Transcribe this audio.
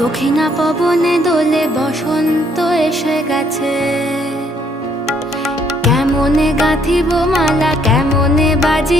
দক্ষিণা পবনে দোলে বসন্ত এসে গেছে। কেমনে গাঁথিব মালা, কেমনে বাজি